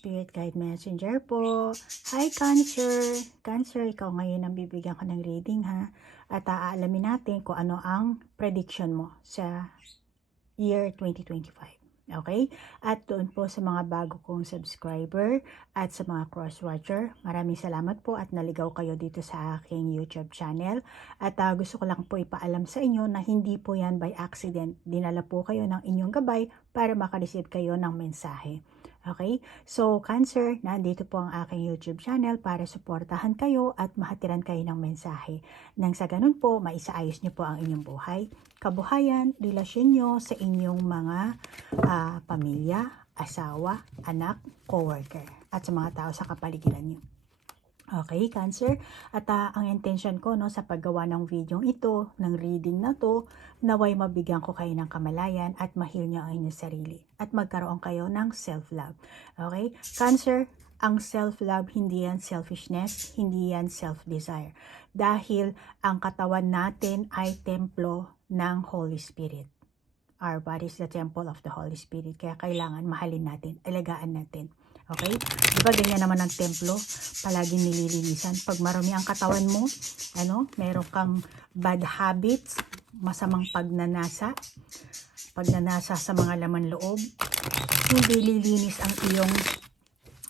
Spirit Guide Messenger po. Hi Cancer! Cancer, ikaw ngayon ang bibigyan ko ng reading ha. At aalamin natin kung ano ang prediction mo sa year 2025. Okay? At doon po sa mga bago kong subscriber at sa mga cross-watcher, maraming salamat po at naligaw kayo dito sa aking YouTube channel. At gusto ko lang po ipaalam sa inyo na hindi po yan by accident. Dinala po kayo ng inyong gabay para makareceive kayo ng mensahe. Okay? So, Cancer, nandito po ang aking YouTube channel para suportahan kayo at mahatiran kayo ng mensahe. Nang sa ganun po, maisaayos niyo po ang inyong buhay, kabuhayan, relasyon nyo sa inyong mga pamilya, asawa, anak, coworker, at sa mga tao sa kapaligiran nyo. Okay, Cancer? At ang intention ko sa paggawa ng video ito, ng reading na to, naway mabigyan ko kayo ng kamalayan at ma-heal nyo ang inyong sarili. At magkaroon kayo ng self-love. Okay? Cancer, ang self-love, hindi yan selfishness, hindi yan self-desire. Dahil ang katawan natin ay templo ng Holy Spirit. Our body is the temple of the Holy Spirit. Kaya kailangan mahalin natin, alagaan natin. Okay? Diba ganyan naman ang templo? Palaging nililinisan. Pag marami ang katawan mo, meron kang bad habits, masamang pagnanasa sa mga laman loob, hindi lilinis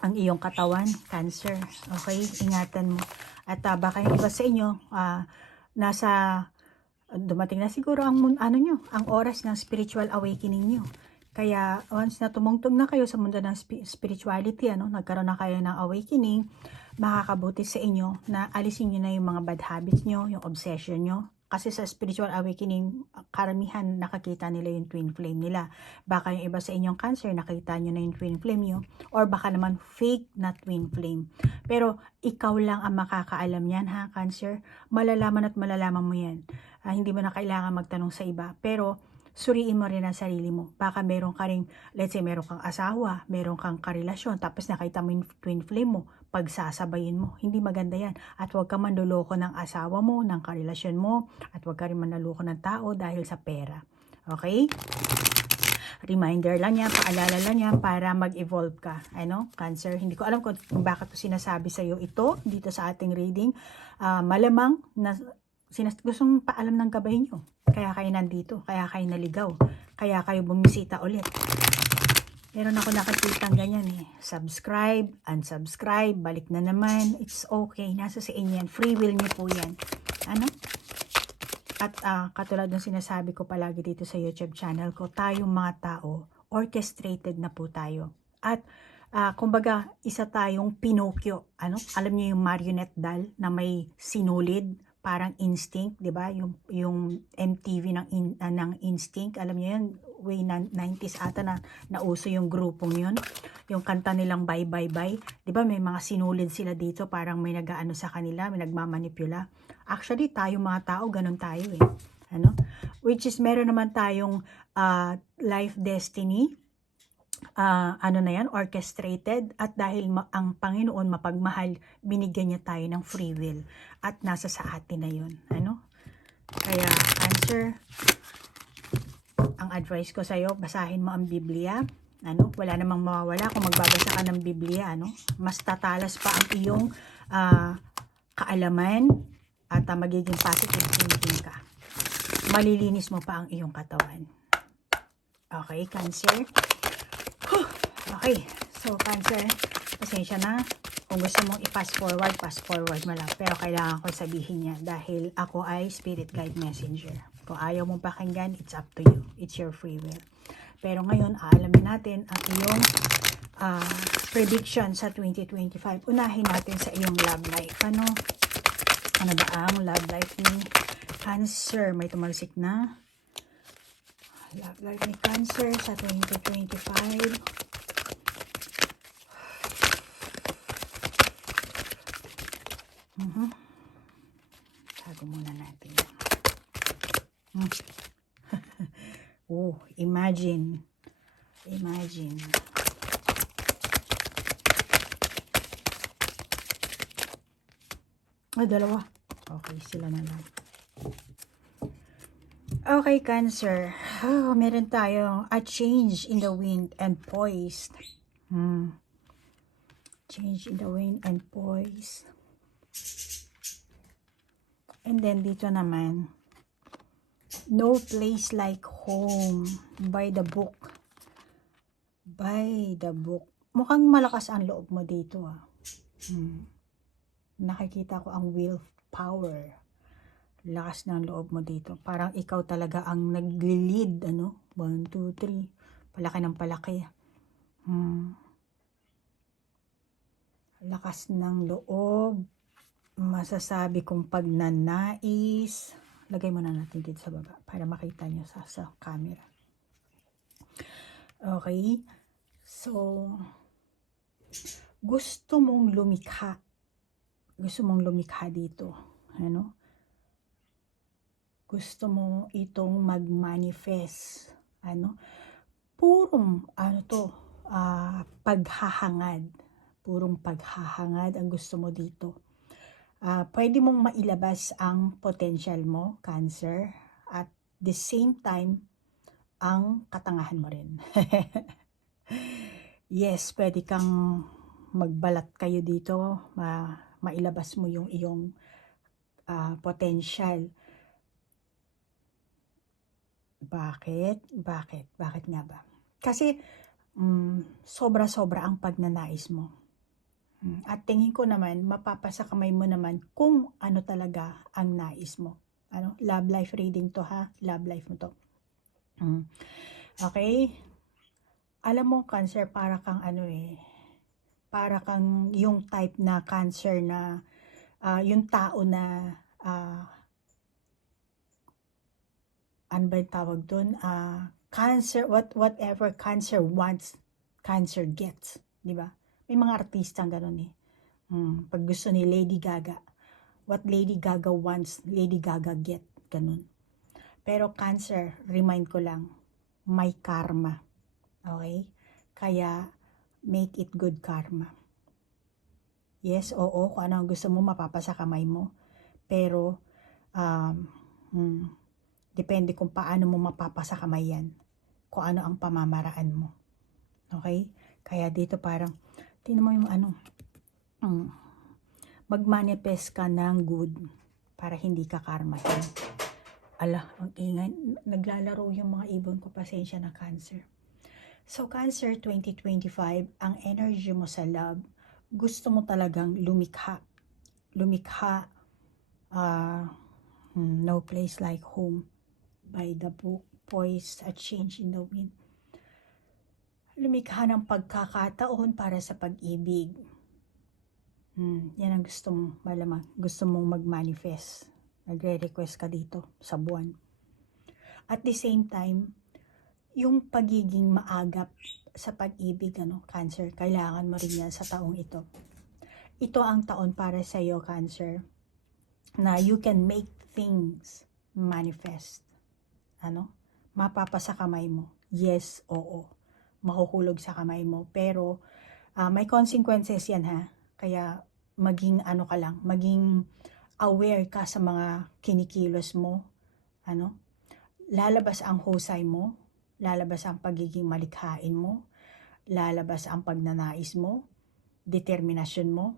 ang iyong katawan, Cancer. Okay? Ingatan mo. At baka yung iba sa inyo, dumating na siguro ang oras ng spiritual awakening nyo. Kaya once na tumungtong na kayo sa mundo ng spirituality, nagkaroon na kayo ng awakening, makakabuti sa inyo na alisin nyo na yung mga bad habits nyo, yung obsession nyo. Kasi sa spiritual awakening, karamihan nakakita nila yung twin flame nila. Baka yung iba sa inyong Cancer, nakita nyo na yung twin flame nyo, or baka naman fake na twin flame. Pero ikaw lang ang makakaalam yan ha, Cancer. Malalaman at malalaman mo yan. Hindi mo na kailangan magtanong sa iba. Pero suriin mo rin ang sarili mo. Baka meron ka rin, let's say meron kang asawa, meron kang karelasyon, tapos nakita mo yung twin flame mo, pagsasabayin mo. Hindi maganda yan. At huwag ka manluloko ng asawa mo, ng karelasyon mo, at huwag ka rin manluloko ng tao dahil sa pera. Okay? Reminder lang yan, paalala lang yan para mag-evolve ka. Cancer, hindi ko alam kung bakit ko sinasabi sa iyo ito dito sa ating reading. Malamang na gustong paalam ng gabay nyo. Kaya kayo nandito, kaya kayo naligaw, kaya kayo bumisita ulit. Meron ako nakikitang ganyan Subscribe, unsubscribe, balik na naman. It's okay, nasa sa inyo yan. Free will nyo po yan. At katulad ng sinasabi ko palagi dito sa YouTube channel ko, tayong mga tao, orchestrated na po tayo. At kumbaga, isa tayong Pinocchio. Alam niyo yung marionette doll na may sinulid, parang Instinct, 'di ba? Yung MTV ng Instinct, alam niyo 'yan, way 90s ata na nauso yung grupong 'yon. Yung kanta nilang Bye Bye Bye, 'di ba? May mga sinulid sila dito, parang may nag-aano sa kanila, may nagmamanipula. Actually, tayo mga tao, ganun tayo Which is meron naman tayong life destiny. Orchestrated, at dahil ang Panginoon mapagmahal, binigyan niya tayo ng free will at nasa sa atin na yun. Kaya Cancer, ang advice ko sa iyo, basahin mo ang Biblia. Wala namang mawawala kung magbabasa ka ng Biblia. Mas tatalas pa ang iyong kaalaman at magiging positive thinking ka. Malilinis mo pa ang iyong katawan. Okay, Cancer? Okay, so Cancer, pasensya na. Kung gusto mong i-fast forward mo lang. Pero kailangan ko sabihin niya dahil ako ay Spirit Guide Messenger. Kung ayaw mong pakinggan, it's up to you. It's your free will. Pero ngayon, aalamin natin ang iyong prediction sa 2025. Unahin natin sa iyong love life. Ano ba ang love life ni Cancer? May tumalsik na. Love life ni Cancer sa 2025. Tago muna natin. Imagine. Dalawa. Okay, sila na lang. Okay, Cancer. Meron tayong a change in the wind and poised. change in the wind and poise. And then dito naman, no place like home, by the book. By the book. Mukhang malakas ang loob mo dito ah. Nakikita ko ang willpower. Lakas ng loob mo dito. Parang ikaw talaga ang nagli-lead, ano? 1, 2, 3. Palaki ng palaki. Lakas ng loob. Masasabi kong pagnanais. Lagay muna natin dito sa baba para makita nyo sa camera. Okay. So, gusto mong lumikha. Gusto mong lumikha dito. Ano? Gusto mo itong mag-manifest. Ano? Purong, paghahangad. Purong paghahangad ang gusto mo dito. Pwede mong mailabas ang potential mo, Cancer, at the same time, ang katangahan mo rin. Yes, pwede kang magbalat kayo dito, mailabas mo yung iyong potential. Bakit? Bakit nga ba? Kasi sobra-sobra ang pagnanais mo. At tingin ko naman, mapapasa kamay mo naman kung ano talaga ang nais mo. Ano? Love life reading to ha. Love life mo to. Okay? Alam mo, Cancer, para kang para kang yung type na Cancer na yung tao na ano ba yung tawag dun? Cancer, whatever Cancer wants, Cancer gets. Di ba? May mga artistang gano'n eh. Pag gusto ni Lady Gaga, what Lady Gaga wants, Lady Gaga get. Ganun. Pero Cancer, remind ko lang, may karma. Okay? Kaya, make it good karma. Yes, oo, kung ano ang gusto mo, mapapasa kamay mo. Pero, depende kung paano mo mapapasa kamay yan. Kung ano ang pamamaraan mo. Okay? Kaya dito parang, tingnan mo yung mag-manifest ka ng good para hindi ka karmahin. Ala, ang ingay. Naglalaro yung mga ibon ko. Pasensya na, Cancer. So, Cancer 2025, ang energy mo sa love, gusto mo talagang lumikha. Lumikha, no place like home, by the book, poise, a change in the wind. Lumikha ng pagkakataon para sa pag-ibig. Yan ang gusto mong malamang. Gusto mong mag-manifest. Nagre-request ka dito sa buwan. At the same time, yung pagiging maagap sa pag-ibig, Cancer, kailangan mo rin yan sa taong ito. Ito ang taon para sa iyo, Cancer, na you can make things manifest. Mapapasa kamay mo. Yes, oo. Mahuhulog sa kamay mo. Pero, may consequences yan ha. Kaya, maging maging aware ka sa mga kinikilos mo. Lalabas ang husay mo. Lalabas ang pagiging malikhain mo. Lalabas ang pagnanais mo. Determinasyon mo.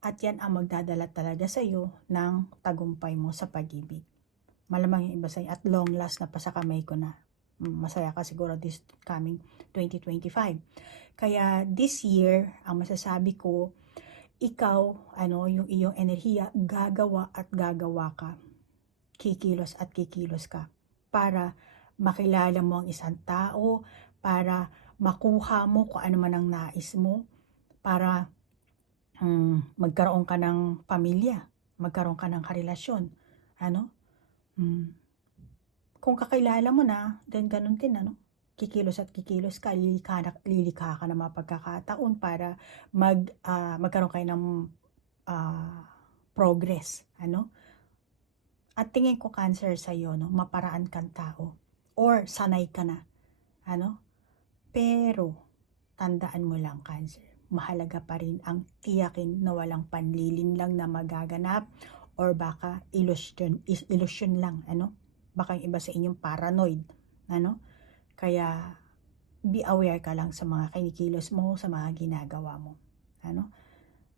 At yan ang magdadala talaga sa iyo ng tagumpay mo sa pag-ibig. Malamang yung iba sa'yo. At long last na pa sa kamay ko na. Masaya ka siguro this coming 2025. Kaya this year, ang masasabi ko, ikaw, yung iyong enerhiya, gagawa at gagawa ka. Kikilos at kikilos ka. Para makilala mo ang isang tao, para makuha mo kung ano man ang nais mo, para magkaroon ka ng pamilya, magkaroon ka ng karelasyon. Kung kakilala mo na, then ganun din, kikilos at kikilos ka, lilikha ka ng mga pagkakataon para magkaroon kayo ng progress, At tingin ko, Cancer, sa iyo, maparaan kang tao or sanay ka na, Pero tandaan mo lang, Cancer, mahalaga pa rin ang tiyakin na walang panlilinlang na magaganap or baka illusion lang, Baka yung iba sa inyong paranoid, Kaya be aware ka lang sa mga kinikilos mo, sa mga ginagawa mo, Ano?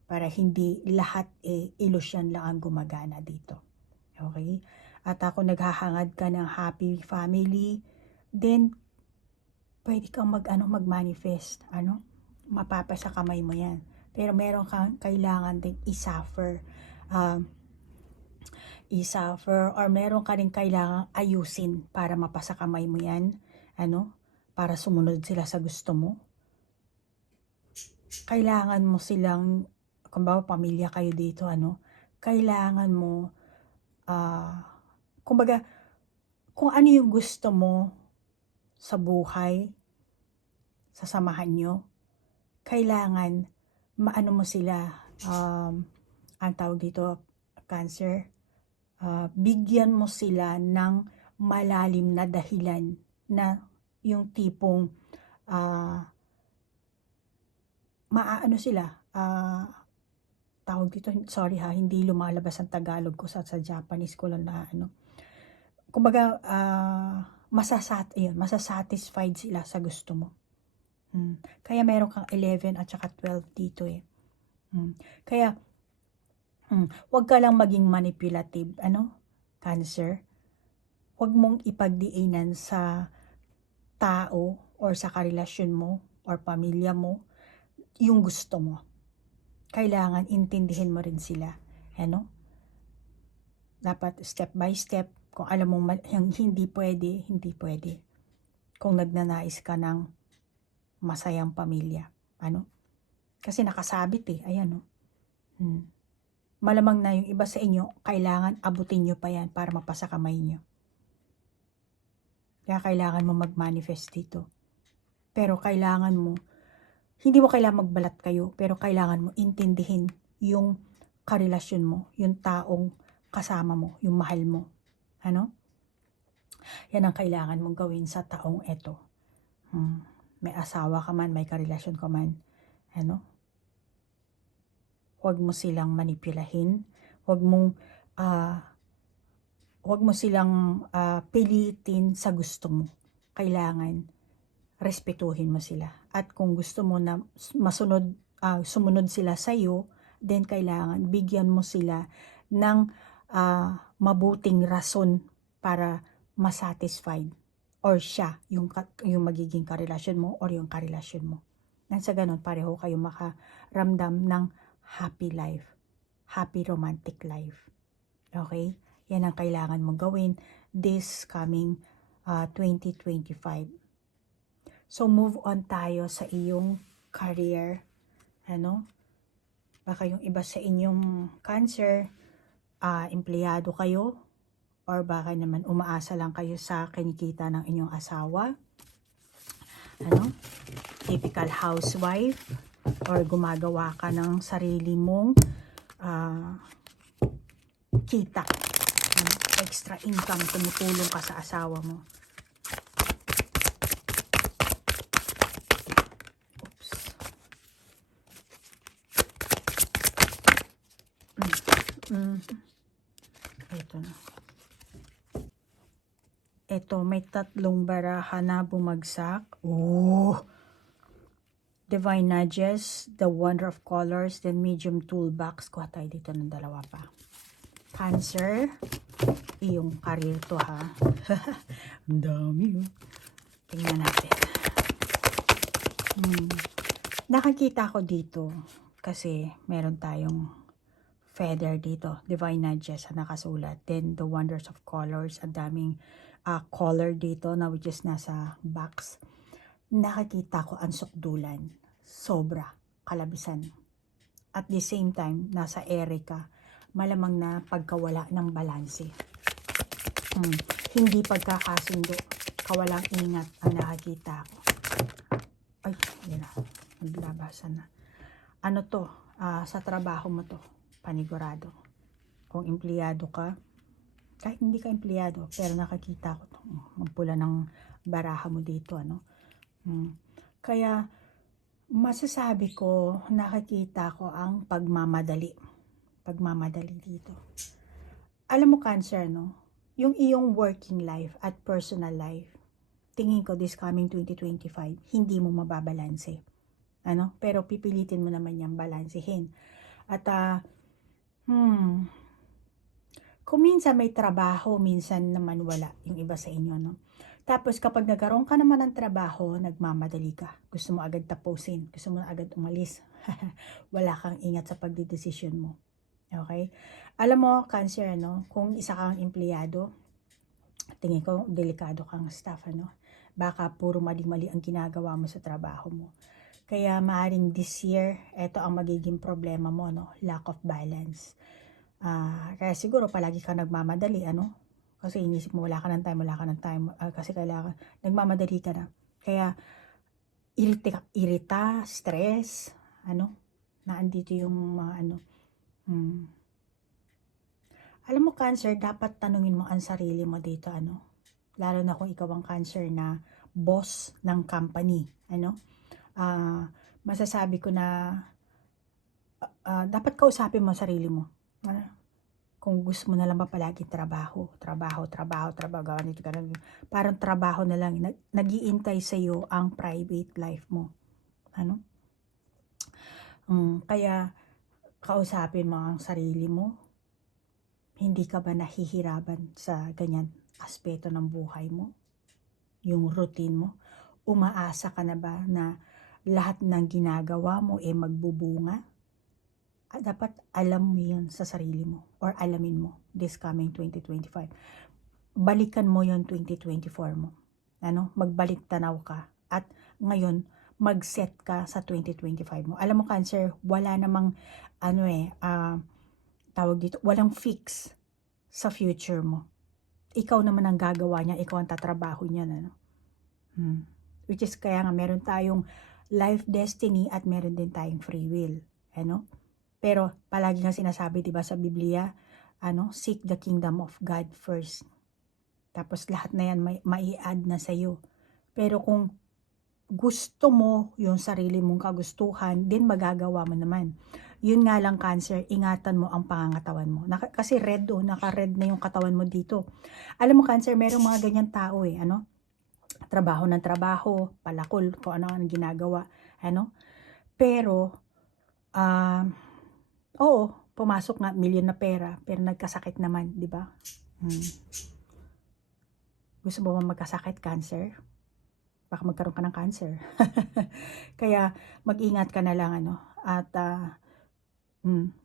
Para hindi lahat ilusyon lang ang gumagana dito. Okay? At ako naghahangad ka ng happy family, then pwede kang mag-manifest, mapapasa kamay mo yan. Pero meron kang kailangan din i-suffer or meron ka rin kailangan ayusin para mapasa kamay mo yan, para sumunod sila sa gusto mo. Kailangan mo silang, kung ba pamilya kayo dito, kailangan mo, kumbaga, kung ano yung gusto mo sa buhay, sa samahan nyo, kailangan maano mo sila, ang tawag dito, Cancer, bigyan mo sila ng malalim na dahilan na yung tipong maano sila, tawag dito, sorry ha, hindi lumalabas ang Tagalog ko sa Japanese ko lang na kumbaga masasatisfied sila sa gusto mo. Kaya meron kang 11 at saka 12 dito Kaya wag ka lang maging manipulative, Cancer. Wag mong ipagdiinan sa tao or sa karelasyon mo or pamilya mo yung gusto mo. Kailangan intindihin mo rin sila, Dapat step by step, kung alam mong hindi pwede, hindi pwede. Kung nagnanais ka ng masayang pamilya, Kasi nakasabit ayan Malamang na yung iba sa inyo, kailangan abutin nyo pa yan para mapasa kamay nyo. Kaya kailangan mo mag-manifest dito. Pero kailangan mo, hindi mo kailangan magbalat kayo, pero kailangan mo intindihin yung karelasyon mo, yung taong kasama mo, yung mahal mo. Yan ang kailangan mong gawin sa taong eto. May asawa ka man, may karelasyon ka man, Huwag mo silang manipulahin, huwag mo silang pilitin sa gusto mo. Kailangan respetuhin mo sila. At kung gusto mo na sumunod sila sa iyo, then kailangan bigyan mo sila ng mabuting rason para masatisfied or siya yung magiging karelasyon mo or yung karelasyon mo. Nang sa ganun, pareho kayo makaramdam ng happy life, happy romantic life. Okay? Yan ang kailangan mong gawin this coming 2025. So move on tayo sa iyong career. Baka yung iba sa inyong Cancer, empleyado kayo, or baka naman umaasa lang kayo sa kinikita ng inyong asawa. Typical housewife, or gumagawa ka ng sarili mong kita, extra income, tumutulong ka sa asawa mo. Ito na. Ito, may 3 baraha na bumagsak. Divine Nudges, The Wonder of Colors, then Medium Toolbox. Kuha tayo dito ng 2 pa. Cancer, iyong career to ha. Ang dami Tingnan natin. Nakakita ko dito kasi meron tayong feather dito. Divine Nudges na nakasulat. Then The Wonders of Colors. Ang daming color dito na which is nasa box. Nakakita ko ang sukdulan. Sobra. Kalabisan. At the same time, nasa Erica, malamang na pagkawala ng balanse. Hindi pagkakasundo. Kawalang ingat ang nakakita ko. Ay, yun na. Naglabasan na. Ano to? Sa trabaho mo to. Panigurado. Kung empleyado ka, kahit hindi ka empleyado, pero nakakita ko to. Ang pula ng baraha mo dito, Kaya, masasabi ko, nakakita ko ang pagmamadali. Pagmamadali dito. Alam mo, Cancer, yung iyong working life at personal life, tingin ko this coming 2025, hindi mo mababalanse. Pero pipilitin mo naman yung balansehin. At, kung minsan may trabaho, minsan naman wala yung iba sa inyo, no? Tapos kapag nagkaroon ka naman ng trabaho, nagmamadali ka. Gusto mo agad tapusin, gusto mo agad umalis. Wala kang ingat sa pagdidesisyon mo. Okay? Alam mo, Cancer, kung isa kang empleyado, tingin ko delikado kang staff, baka puro mali-mali ang ginagawa mo sa trabaho mo. Kaya maaaring this year, ito ang magiging problema mo, lack of balance. Kaya siguro palagi ka nagmamadali, kasi inisip mo wala ka ng time, kasi kailangan, nagmamadali ka na. Kaya irita, stress, na andito yung mga Alam mo, Cancer, dapat tanungin mo ang sarili mo dito, lalo na kung ikaw ang Cancer na boss ng company, masasabi ko na dapat kausapin mo sarili mo. Kung gusto mo na lang ba palagi trabaho, ganito, parang trabaho na lang, nag-iintay sa iyo ang private life mo. Kaya kausapin mo ang sarili mo. Hindi ka ba nahihirapan sa ganyan aspeto ng buhay mo? Yung routine mo? Umaasa ka na ba na lahat ng ginagawa mo magbubunga? Dapat alam mo yun sa sarili mo or alamin mo this coming 2025. Balikan mo yun 2024 mo. Magbalik tanaw ka at ngayon mag-set ka sa 2025 mo. Alam mo, Cancer, wala namang tawag dito, walang fix sa future mo. Ikaw naman ang gagawa niya, ikaw ang tatrabaho niya, Which is kaya nga meron tayong life destiny at meron din tayong free will, Pero palagi nga sinasabi, 'di ba, sa Biblia, seek the kingdom of God first. Tapos lahat na 'yan mai-add na sa iyo. Pero kung gusto mo yung sarili mong kagustuhan, din magagawa mo naman. Yun nga lang, Cancer, ingatan mo ang pangangatawan mo. Kasi red, naka-red na yung katawan mo dito. Alam mo, Cancer, merong mga ganyan tao, trabaho ng trabaho, palakol, kung ano ang ginagawa, Pero, oo, pumasok nga, milyon na pera, pero nagkasakit naman, di ba? Gusto mo ba magkasakit, Cancer? Baka magkaroon ka ng cancer. Kaya, mag-ingat ka na lang, at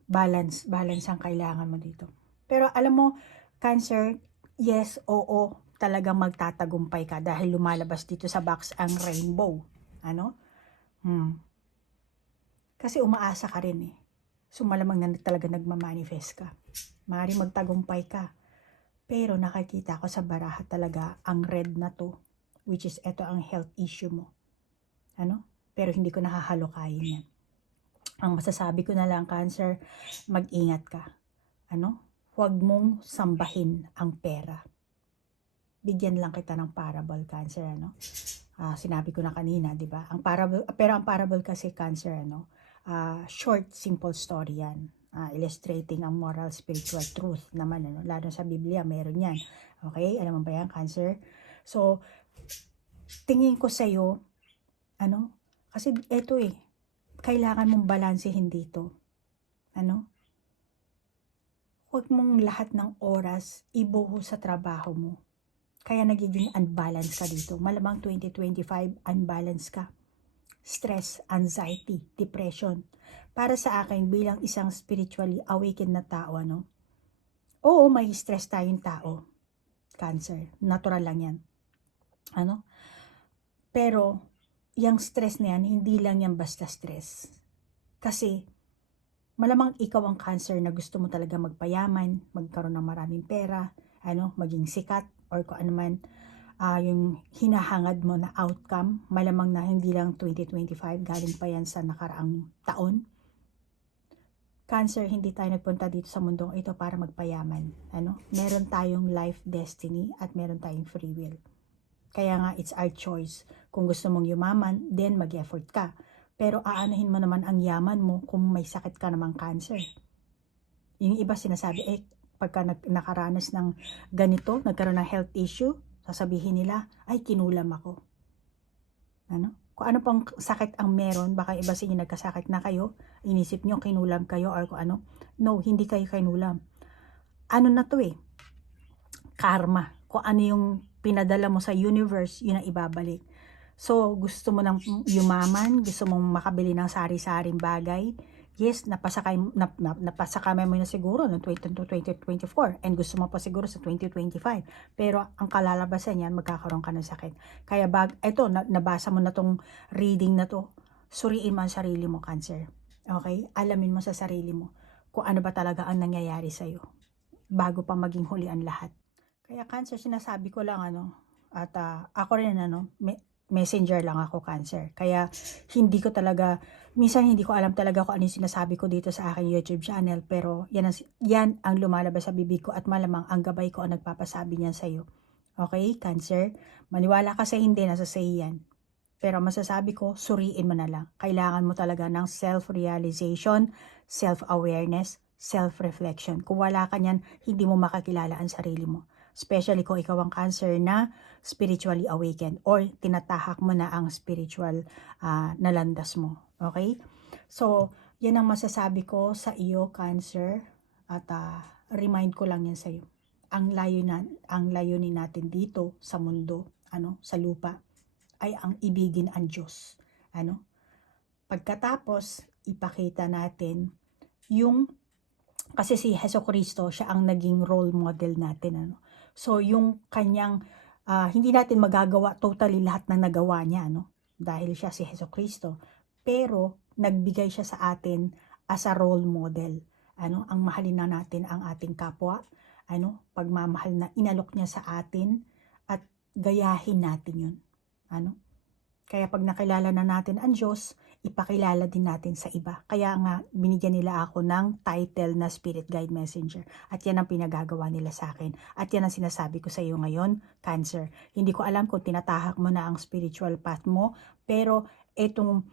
balance ang kailangan mo dito. Pero alam mo, Cancer, yes, oo, talagang magtatagumpay ka dahil lumalabas dito sa box ang rainbow. Kasi umaasa ka rin So malamang na talaga nagmamanifest ka. Maaaring magtagumpay ka. Pero nakikita ko sa baraha talaga ang red na to, which is ito ang health issue mo. Pero hindi ko nahahalokayin yan. Ang masasabi ko na lang, Cancer, mag-ingat ka. Huwag mong sambahin ang pera. Bigyan lang kita ng parable, Cancer, sinabi ko na kanina, di ba? Pero ang parable kasi, Cancer, short, simple story yan. Illustrating ang moral, spiritual truth naman, lalo sa Biblia, meron yan. Okay? Alam mo ba yan, Cancer? So, tingin ko sa'yo, kasi eto kailangan mong balansehin dito. Huwag mong lahat ng oras ibuho sa trabaho mo. Kaya nagiging unbalanced ka dito. Malamang 2025, unbalanced ka. Stress, anxiety, depression. Para sa akin, bilang isang spiritually awakened na tao, oo, may stress tayong tao. Cancer. Natural lang yan. Pero, yung stress na yan, hindi lang yan basta stress. Kasi, malamang ikaw ang Cancer na gusto mo talaga magpayaman, magkaroon ng maraming pera, maging sikat, or kung ano man, yung hinahangad mo na outcome, malamang na hindi lang 2025, galing pa yan sa nakaraang taon. Cancer, hindi tayo nagpunta dito sa mundong ito para magpayaman. Meron tayong life destiny at meron tayong free will. Kaya nga, it's our choice. Kung gusto mong yumaman, then mag-effort ka. Pero aanuhin mo naman ang yaman mo kung may sakit ka namang Cancer. Yung iba sinasabi, pagka nakaranas ng ganito, nagkaroon ng health issue, sasabihin nila, ay, kinulam ako. Kung ano pang sakit ang meron, baka iba sa inyo nagkasakit na kayo, inisip nyo kinulam kayo or kung ano. No, hindi kayo kinulam. Ano na to eh, karma. Kung ano yung pinadala mo sa universe, yun ang ibabalik. So, gusto mo ng yumaman, gusto mong makabili ng sari-saring bagay, yes, napasakay mo na siguro noong 2024 and gusto mo pa siguro sa 2025. Pero ang kalalabasan yan, magkakaroon ka ng sakit. Kaya ito, nabasa mo na tong reading na to, suriin mo ang sarili mo, Cancer. Okay? Alamin mo sa sarili mo kung ano ba talaga ang nangyayari sa'yo bago pa maging huli ang lahat. Kaya Cancer, sinasabi ko lang at ako rin messenger lang ako, Cancer. Kaya hindi ko talaga, minsan hindi ko alam talaga kung ano yung sinasabi ko dito sa aking YouTube channel, pero yan ang lumalabas sa bibig ko at malamang ang gabay ko ang nagpapasabi niyan sa'yo. Okay, Cancer? Maniwala ka sa hindi, nasa say yan. Pero masasabi ko, suriin mo na lang. Kailangan mo talaga ng self-realization, self-awareness, self-reflection. Kung wala ka niyan, hindi mo makakilala ang sarili mo. Especially kung ikaw ang Cancer na spiritually awakened or tinatahak mo na ang spiritual na landas mo. Okay? So, yan ang masasabi ko sa iyo, Cancer. At remind ko lang yan sa iyo. Ang layunin natin dito sa mundo, sa lupa, ay ang ibigin ang Diyos. Pagkatapos, ipakita natin yung, kasi si Jesucristo, siya ang naging role model natin. So, yung kanyang, hindi natin magagawa totally lahat ng nagawa niya, dahil siya si Jesucristo. Pero, nagbigay siya sa atin as a role model. Ang mahalin na natin ang ating kapwa. Pagmamahal na inalok niya sa atin at gayahin natin yun. Kaya pag nakilala na natin ang Diyos, ipakilala din natin sa iba. Kaya nga, binigyan nila ako ng title na Spirit Guide Messenger. At yan ang pinagagawa nila sa akin. At yan ang sinasabi ko sa iyo ngayon, Cancer. Hindi ko alam kung tinatahak mo na ang spiritual path mo, pero itong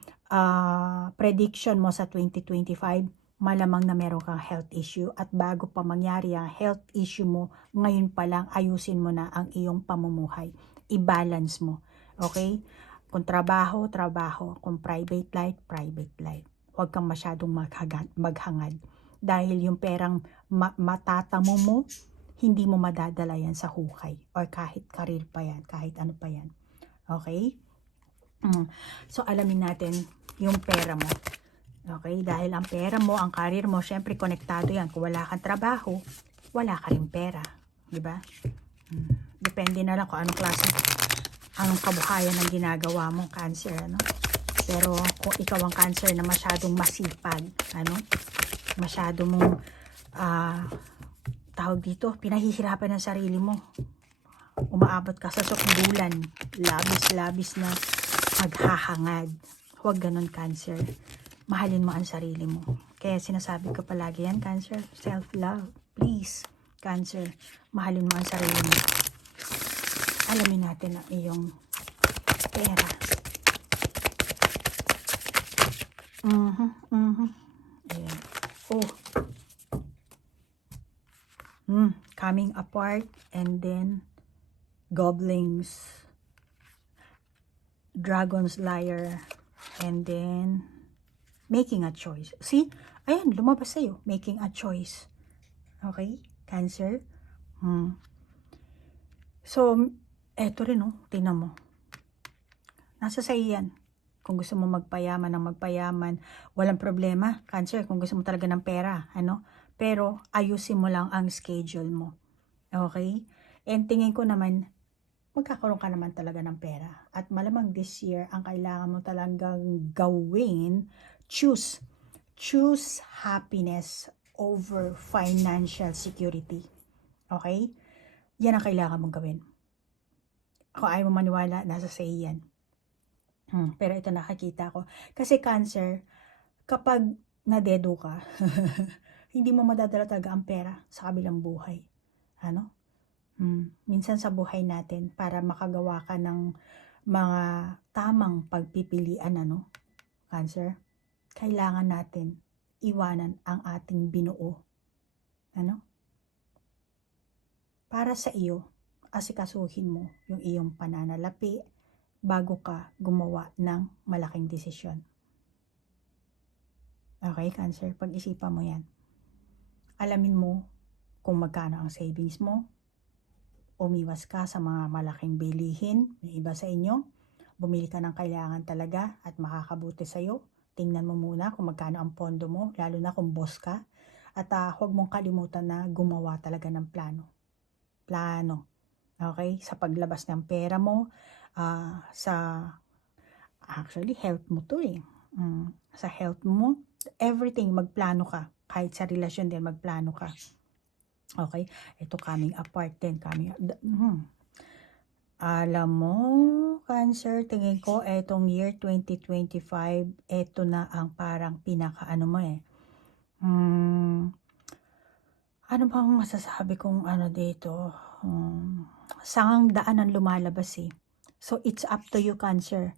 prediction mo sa 2025, malamang na meron kang health issue. At bago pa mangyari ang health issue mo, ngayon pa lang ayusin mo na ang iyong pamumuhay. I-balance mo. Okay? Kung trabaho, trabaho. Kung private life, private life. Huwag kang masyadong maghangad. Dahil yung perang matatamo mo, hindi mo madadala yan sa hukay. Or kahit karir pa yan, kahit ano pa yan. Okay? So, alamin natin yung pera mo. Okay? Dahil ang pera mo, ang karir mo, syempre konektado yan. Kung wala kang trabaho, wala ka rin pera. Diba? Depende na lang kung anong klase ang kabuhayan ng ginagawa mong Cancer, Pero kung ikaw ang Cancer na masyadong masipag, masyado mong tawag dito, pinahihirapan ng sarili mo. Umaabot ka sa sukdulan, labis-labis na maghahangad. Huwag ganun, Cancer. Mahalin mo ang sarili mo. Kaya sinasabi ko palagi yan, Cancer, self-love. Please, Cancer, mahalin mo ang sarili mo. Alamin natin ang iyong pera. Ayan. Coming apart, and then goblins, dragon's liar, and then making a choice. See? Ayan, lumabas sa'yo. Making a choice. Okay? Cancer? So, eto rin, tingnan mo. Nasa sa'yo yan. Kung gusto mo magpayaman ng magpayaman, walang problema, Cancer, kung gusto mo talaga ng pera, Pero, ayusin mo lang ang schedule mo. Okay? And tingin ko naman, magkakaroon ka naman talaga ng pera. At malamang this year, ang kailangan mo talagang gawin, choose happiness over financial security. Okay? Yan ang kailangan mong gawin. Kung ayaw mo maniwala, nasa say yan. Pero ito nakakita ko. Kasi Cancer, kapag nadedo ka, hindi mo madadala talaga ang pera sa kabilang buhay. Minsan sa buhay natin, para makagawa ka ng mga tamang pagpipilian, Cancer, kailangan natin iwanan ang ating binuo. Para sa iyo, asikasuhin mo yung iyong pananalapi, bago ka gumawa ng malaking desisyon. Okay, Cancer? Pag-isipan mo yan. Alamin mo kung magkano ang savings mo. Umiwas ka sa mga malaking bilihin ng iba sa inyo. Bumili ka ng kailangan talaga at makakabuti sa'yo. Tingnan mo muna kung magkano ang pondo mo, lalo na kung boss ka. At huwag mong kalimutan na gumawa talaga ng plano. Plano. Okay? Sa paglabas ng pera mo, actually, health mo to eh. Sa health mo, everything, magplano ka. Kahit sa relasyon din, magplano ka. Okay? Ito coming apart din. Alam mo, Cancer, tingin ko etong year 2025, eto na ang parang pinaka-ano mo eh. Ano bang masasabi kong dito? Sangang daan ang lumalabas eh. So, it's up to you, Cancer,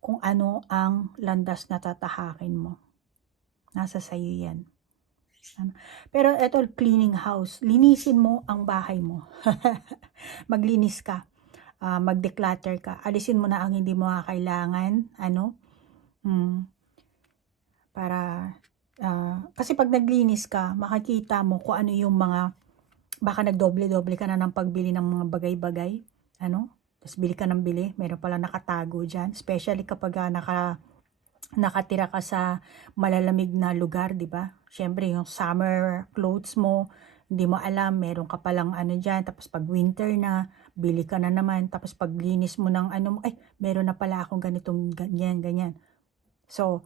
kung ano ang landas na tatahakin mo. Nasa sayo yan. Pero eto, cleaning house. Linisin mo ang bahay mo. Maglinis ka. Mag-declutter ka. Alisin mo na ang hindi mo kailangan. Kasi pag naglinis ka, makikita mo kung ano yung mga, baka nagdoble-doble ka na ng pagbili ng mga bagay-bagay. Tapos bili ka ng bili. Meron pala nakatago dyan. Especially kapag nakatira ka sa malalamig na lugar, di ba? Syempre, yung summer clothes mo, hindi mo alam, meron ka palang dyan. Tapos pag winter na, bili ka na naman. Tapos pag linis mo ng meron na pala akong ganitong ganyan. So,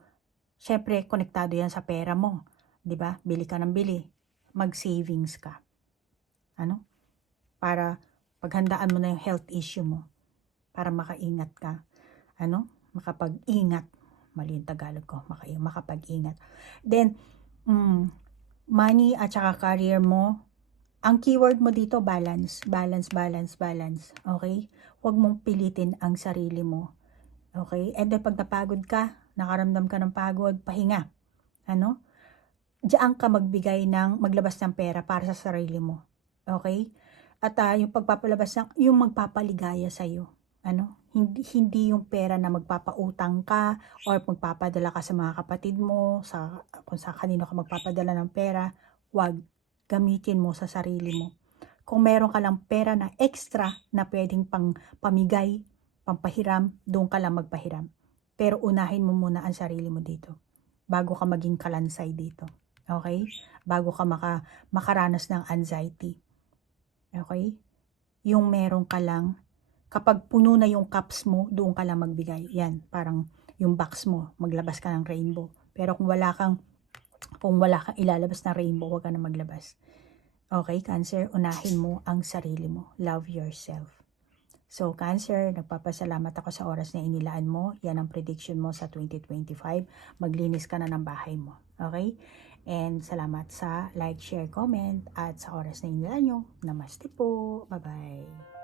syempre, konektado yan sa pera mo. Di ba? Bili ka ng bili. Mag-savings ka. Para paghandaan mo na yung health issue mo. Para makaingat ka. Makapag-ingat. Mali yung Tagalog ko. Makapag-ingat. Then, money at saka career mo, ang keyword mo dito, balance. Balance. Okay? Huwag mong pilitin ang sarili mo. Okay? And then, pag napagod ka, nakaramdam ka ng pagod, pahinga. Diyan ka maglabas ng pera para sa sarili mo. Okay? At yung pagpapalabas yung magpapaligaya sa'yo. Hindi yung pera na magpapautang ka or magpapadala ka sa mga kapatid mo, kung sa kanino ka magpapadala ng pera, wag, gamitin mo sa sarili mo. Kung meron ka lang pera na extra na pwedeng pamigay, pampahiram, doon ka lang magpahiram. Pero unahin mo muna ang sarili mo dito bago ka maging kalansay dito. Okay? Bago ka makaranas ng anxiety. Okay? Yung meron ka lang, kapag puno na yung cups mo, doon ka lang magbigay. Yan, parang yung box mo, maglabas ka ng rainbow. Pero kung wala kang ilalabas na rainbow, huwag ka na maglabas. Okay, Cancer, unahin mo ang sarili mo. Love yourself. So, Cancer, nagpapasalamat ako sa oras na inilaan mo. Yan ang prediction mo sa 2025. Maglinis ka na ng bahay mo. Okay? And salamat sa like, share, comment, at sa oras na inilaan nyo. Namaste po. Bye-bye.